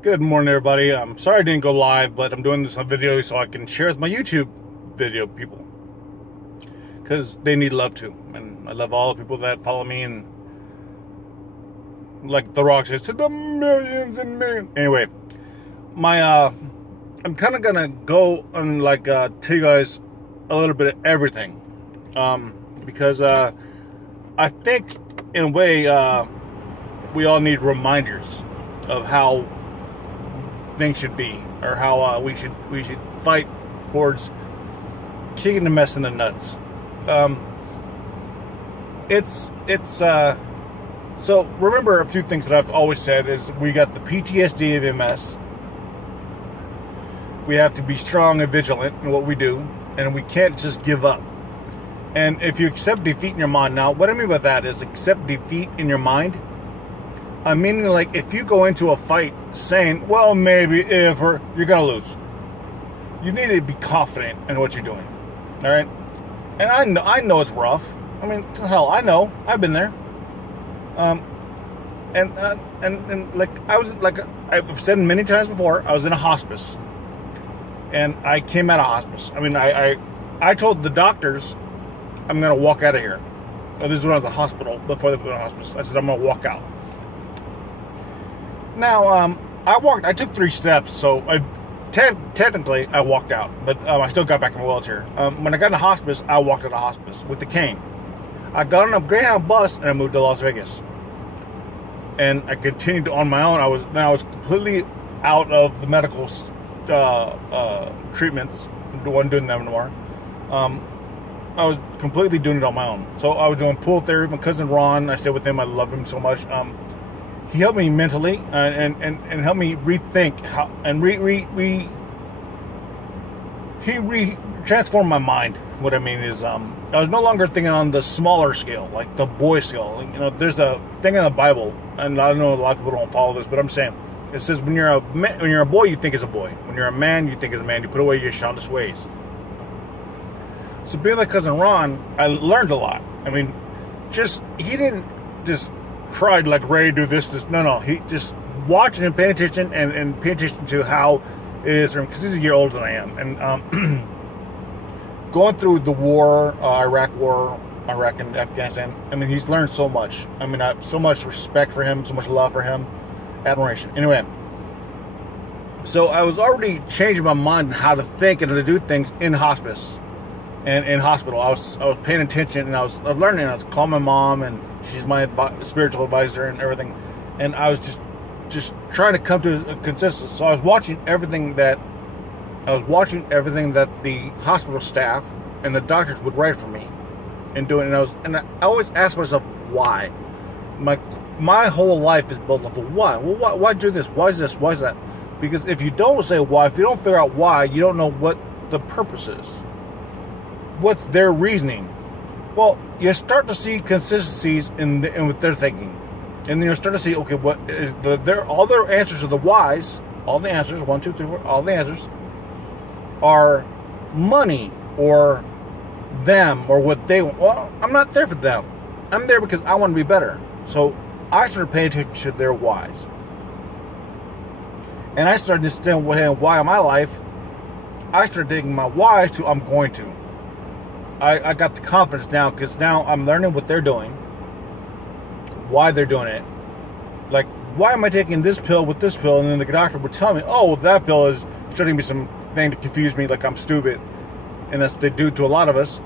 Good morning, everybody. I'm sorry I didn't go live, but I'm doing this on video so I can share with my YouTube video people because they need love too. And I love all the people that follow me and like The Rock says, to the millions and millions. Anyway, I'm kind of gonna go and tell you guys a little bit of everything, because I think in a way we all need reminders of how things should be, or how we should fight towards kicking the mess in the nuts. So remember a few things that I've always said is we got the PTSD of MS. We have to be strong and vigilant in what we do, and we can't just give up. And if you accept defeat in your mind, now what I mean by that is accept defeat in your mind. I mean, like, if you go into a fight saying, well, maybe if, or you're going to lose. You need to be confident in what you're doing. All right? And I know it's rough. I mean, hell, I know. I've been there. And like, I was, like I've said many times before, I was in a hospice. And I came out of hospice. I mean, I told the doctors, I'm going to walk out of here. This is when I was at the hospital, before they put me in hospice. I said, I'm going to walk out. Now, I took 3 steps, so technically I walked out, but I still got back in my wheelchair. When I got into hospice, I walked out of hospice with the cane. I got on a Greyhound bus and I moved to Las Vegas. And I continued on my own. I was completely out of the medical treatments. I wasn't doing them anymore. I was completely doing it on my own. So I was doing pool therapy. My cousin Ron, I stayed with him. I love him so much. He helped me mentally and helped me rethink how, and he transformed my mind. What I mean is, I was no longer thinking on the smaller scale, like the boy scale. You know, there's a thing in the Bible, and I know a lot of people don't follow this, but I'm saying it says when you're a boy, you think as a boy. When you're a man, you think as a man. You put away your childish ways. So being like cousin Ron, I learned a lot. I mean, he didn't just tried like Ray do this. No. He just watching and paying attention and paying attention to how it is for him, because he's a year older than I am. And going through the war, Iraq and Afghanistan, I mean, he's learned so much. I mean, I have so much respect for him, so much love for him, admiration. Anyway, so I was already changing my mind on how to think and to do things in hospice. And in hospital, I was paying attention, and I was learning. I was calling my mom, and she's my spiritual advisor and everything. And I was just trying to come to a consensus. So I was watching everything that the hospital staff and the doctors would write for me, and doing. And I always asked myself why. My whole life is built off of why. Well, why do this? Why is this? Why is that? Because if you don't say why, if you don't figure out why, you don't know what the purpose is. What's their reasoning? Well, you start to see consistencies in what they're thinking, and then you start to see, okay, what is all their answers are the whys. All the answers, 1, 2, 3, 4, all the answers are money or them or what they want. Well, I'm not there for them. I'm there because I want to be better. So I started paying attention to their whys, and I started to understand why in my life. I started taking my whys to I'm going to. I got the confidence now, because now I'm learning what they're doing, why they're doing it. Like, why am I taking this pill with this pill? And then the doctor would tell me, oh, that pill is showing me some thing to confuse me, like I'm stupid. And that's what they do to a lot of us.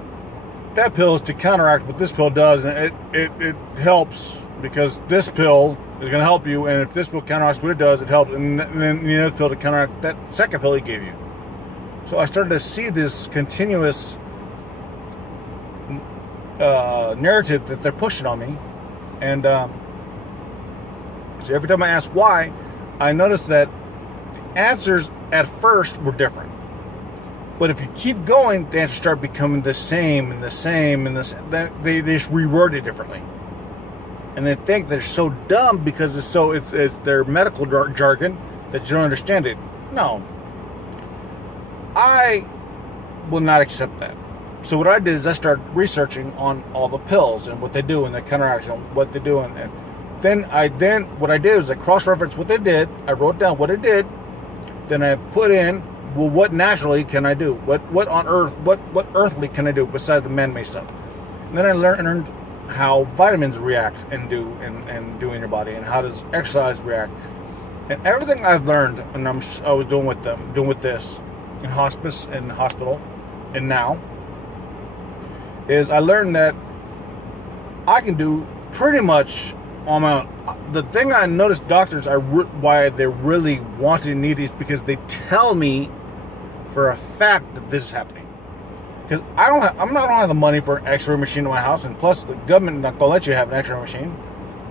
That pill is to counteract what this pill does, and it helps because this pill is going to help you, and if this pill counteracts what it does, it helps. And then you know, the pill to counteract that second pill he gave you. So I started to see this continuous narrative that they're pushing on me, and so every time I asked why, I noticed that the answers at first were different, but if you keep going, the answers start becoming the same and the same and the same. They just reword it differently, and they think they're so dumb because it's their medical jargon that you don't understand it. No, I will not accept that. So what I did is I started researching on all the pills and what they do and the counteraction, what they do, and then what I did was I cross-referenced what they did. I wrote down what it did. Then I put in, well, what naturally can I do? What on earth? What earthly can I do besides the man-made stuff? And then I learned how vitamins react and do in your body, and how does exercise react. And everything I've learned, and I was doing with this in hospice and hospital, and now is I learned that I can do pretty much on my own. The thing I noticed doctors are why they really want to need is because they tell me for a fact that this is happening. Because I don't have the money for an X-ray machine in my house, and plus the government not gonna let you have an X-ray machine.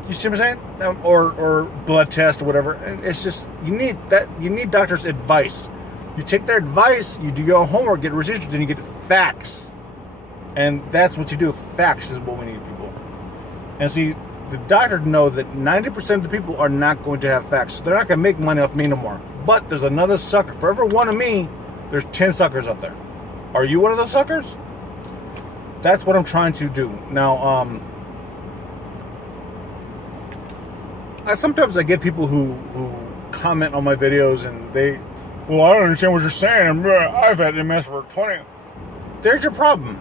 You see what I'm saying? Or blood test or whatever. And it's just you need doctors' advice. You take their advice, you do your homework, get residuals, and you get facts. And that's what you do. Facts is what we need, people. And see, the doctors know that 90% of the people are not going to have facts. So they're not going to make money off me no more. But there's another sucker. For every one of me, there's 10 suckers out there. Are you one of those suckers? That's what I'm trying to do. Now, sometimes I get people who comment on my videos and well, I don't understand what you're saying. I've had MS for 20. There's your problem.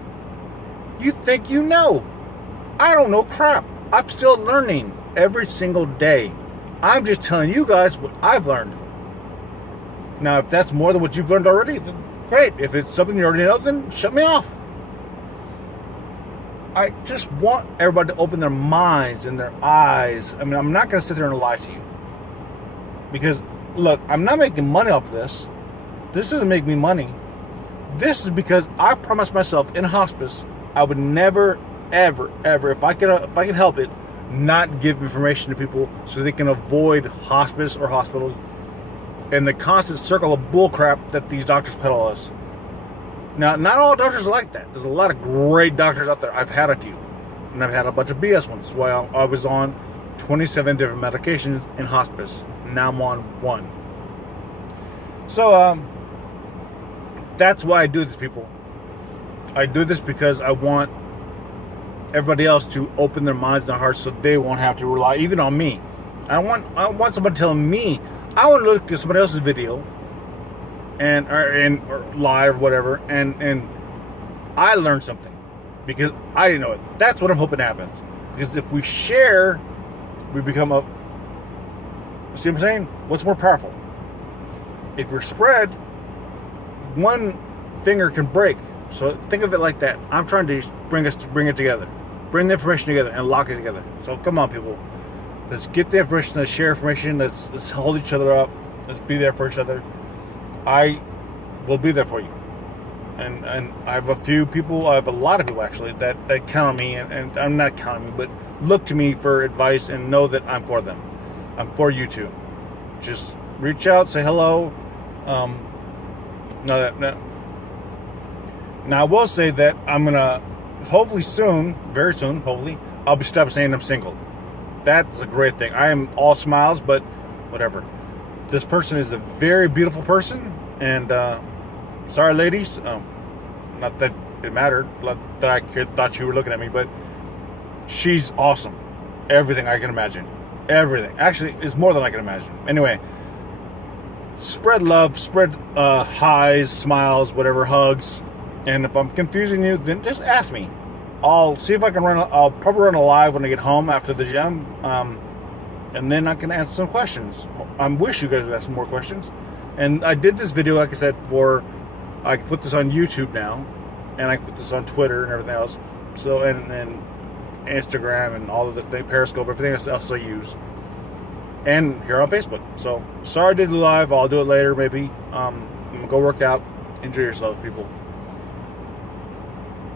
You think you know. I don't know crap. I'm still learning every single day. I'm just telling you guys what I've learned. Now, if that's more than what you've learned already, then great. If it's something you already know, then shut me off. I just want everybody to open their minds and their eyes. I mean, I'm not going to sit there and lie to you. Because, look, I'm not making money off of this. This doesn't make me money. This is because I promised myself in hospice I would never, ever, ever, if I can help it, not give information to people so they can avoid hospice or hospitals and the constant circle of bullcrap that these doctors peddle us. Now, not all doctors are like that. There's a lot of great doctors out there. I've had a few, and I've had a bunch of BS ones. That's why I was on 27 different medications in hospice. Now I'm on one. So, that's why I do this, people. I do this because I want everybody else to open their minds and their hearts so they won't have to rely even on me. I want somebody telling me. I want to look at somebody else's video or live or whatever, and I learned something because I didn't know it. That's what I'm hoping happens. Because if we share, we become a. See what I'm saying? What's more powerful? If we're spread, one finger can break. So think of it like that. I'm trying to bring it together, bring the information together, and lock it together. So come on, people. Let's get the information. Let's share information. Let's hold each other up. Let's be there for each other. I will be there for you. And I have a lot of people actually that count on me, and I'm not counting me, but look to me for advice and know that I'm for them. I'm for you too. Just reach out, say hello. Now I will say that I'm gonna hopefully soon, very soon, hopefully, I'll be stopping saying I'm single. That's a great thing. I am all smiles, but whatever. This person is a very beautiful person, and sorry, ladies. Not that it mattered, that I thought you were looking at me, but she's awesome. Everything I can imagine. Everything. Actually, it's more than I can imagine. Anyway, spread love, spread highs, smiles, whatever, hugs. And if I'm confusing you, then just ask me. I'll see if I can I'll probably run a live when I get home after the gym. And then I can answer some questions. I wish you guys would ask some more questions. And I did this video, like I said, I put this on YouTube now. And I put this on Twitter and everything else. So, and Instagram and all of the Periscope, everything else I use. And here on Facebook. So, sorry I did the live. I'll do it later, maybe. I'm going to go work out. Enjoy yourself, people.